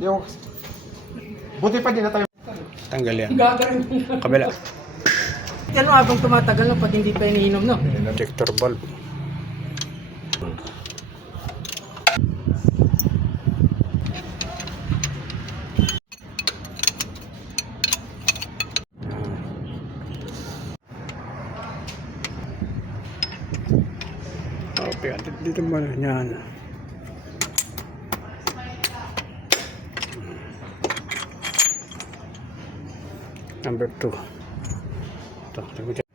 Yung, buti pa din na tayo. Tanggal yan. Kabila. Ano habang tumatagal na pag hindi pa iniinom, no? Injector valve. Okay, dito mo na yan. Number 2. Ito,